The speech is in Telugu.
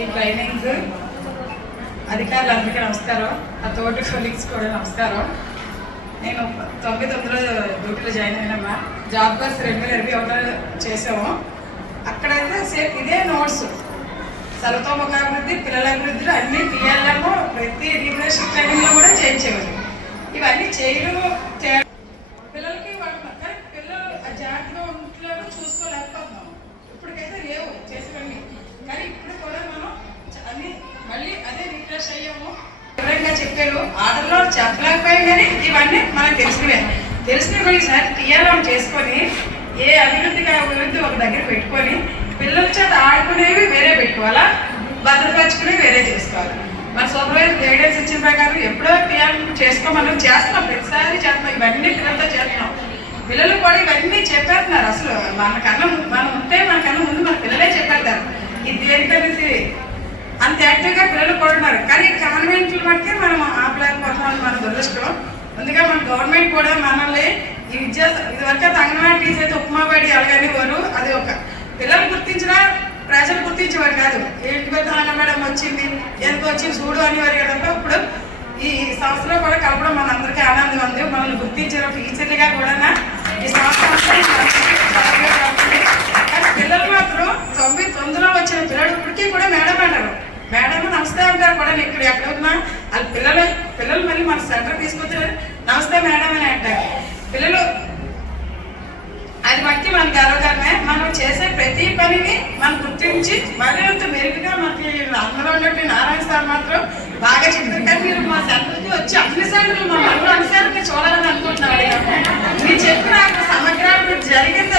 ట్రైనింగ్ అధికారులందరికీ నమస్కారం, ఆ తోటి కొలీగ్స్ కూడా నమస్కారం. నేను 99లో డ్యూటీలో జాయిన్ అయినామా. జాబ్ కోర్స్ 2021 చేసాము. అక్కడైతే సేమ్ ఇదే నోట్స్, సర్వతోముఖాభివృద్ధి, పిల్లల అభివృద్ధిలో అన్ని పిఎల్ఎం ప్రతి రీజనరేషన్ ట్రైనింగ్లో కూడా చేయించేవారు. ఇవన్నీ పిల్లలకి కానీ పిల్లలు జాగ్రత్తగా ఇంట్లో చూసుకోలేకపోతున్నాం. ఇప్పటికైతే లేవు చేసేవన్నీ, కానీ ఇప్పుడు కూడా మనం అన్ని మళ్ళీ అదే రిఫ్రెష్ అయ్యాము. వివరంగా చెప్పారు, ఆర్డర్లో చెప్పలేకపోయాం, కానీ ఇవన్నీ మనకు తెలిసినవి సార్ టీఆర్ఎం చేసుకొని ఏ అభివృద్ధి ఒక దగ్గర పెట్టుకొని పిల్లల చేత ఆడుకునేవి వేరే పెట్టుకోవాలా, భద్రపరచుకునేవి వేరే చేసుకోవాలి. మన సూపర్వైజర్ గైడెన్స్ ఇచ్చిన ప్రకారం ఎప్పుడో టీఆర్ఎం చేసుకోమని చేస్తున్నాం, ప్రతిసారి చేస్తున్నాం. ఇవన్నీ పిల్లలతో చేస్తున్నాం. పిల్లలు కూడా ఇవన్నీ చెప్పేస్తున్నారు. అసలు మనం ఉంటే మనకన్నా ముందు మన పిల్లలే చెప్పేస్తారు ఇది దేనికనేది. అంత యాక్టివ్గా పిల్లలు కూడా ఉన్నారు. కానీ కాన్వెంట్లు బట్టి మనం ఆపలేకపోతున్నాం, మన దురదృష్టం. అందుకే మన గవర్నమెంట్ కూడా మనల్ని ఈ విద్యా ఇదివరకు అంగన్వాడీ టీచర్ అయితే ఉప్మా బడి అడగనివారు. అది ఒక పిల్లలు గుర్తించినా ప్రజలు గుర్తించేవారు కాదు. ఏంటి పెద్ద మేడం వచ్చింది, ఎందుకు వచ్చింది చూడు అనేవారు కదంటే, ఇప్పుడు ఈ సంస్థలో కూడా కలపడం మన అందరికీ ఆనందం ఉంది. మనల్ని గుర్తించిన టీచర్లుగా కూడా ఈ సంస్థ. కానీ పిల్లలు మాత్రం 99లో వచ్చిన పిల్లలు ఇప్పటికీ కూడా మేడం అంటారు, మేడం నమస్తే అంటారు కూడా. ఇక్కడ ఎక్కడ ఉన్నా వాళ్ళ పిల్లలు మళ్ళీ మన సెంటర్ తీసుకొచ్చారు, నమస్తే మేడం అని అంటారు పిల్లలు. అది బట్టి మన గర్వకారణమే. మనం చేసే ప్రతి పనిని మనం గుర్తించి మరింత మెరుగుగా మనకి అందులో ఉన్నట్టు నారాయణ సార్ మాత్రం బాగా చెప్తారు. కానీ మీరు మా సెంటర్కి వచ్చి అన్ని సెంటర్లు మా మనలో అన్ని సెంటర్ని చూడాలని అనుకుంటున్నాను. మీరు చెప్పిన సమగ్ర జరిగింది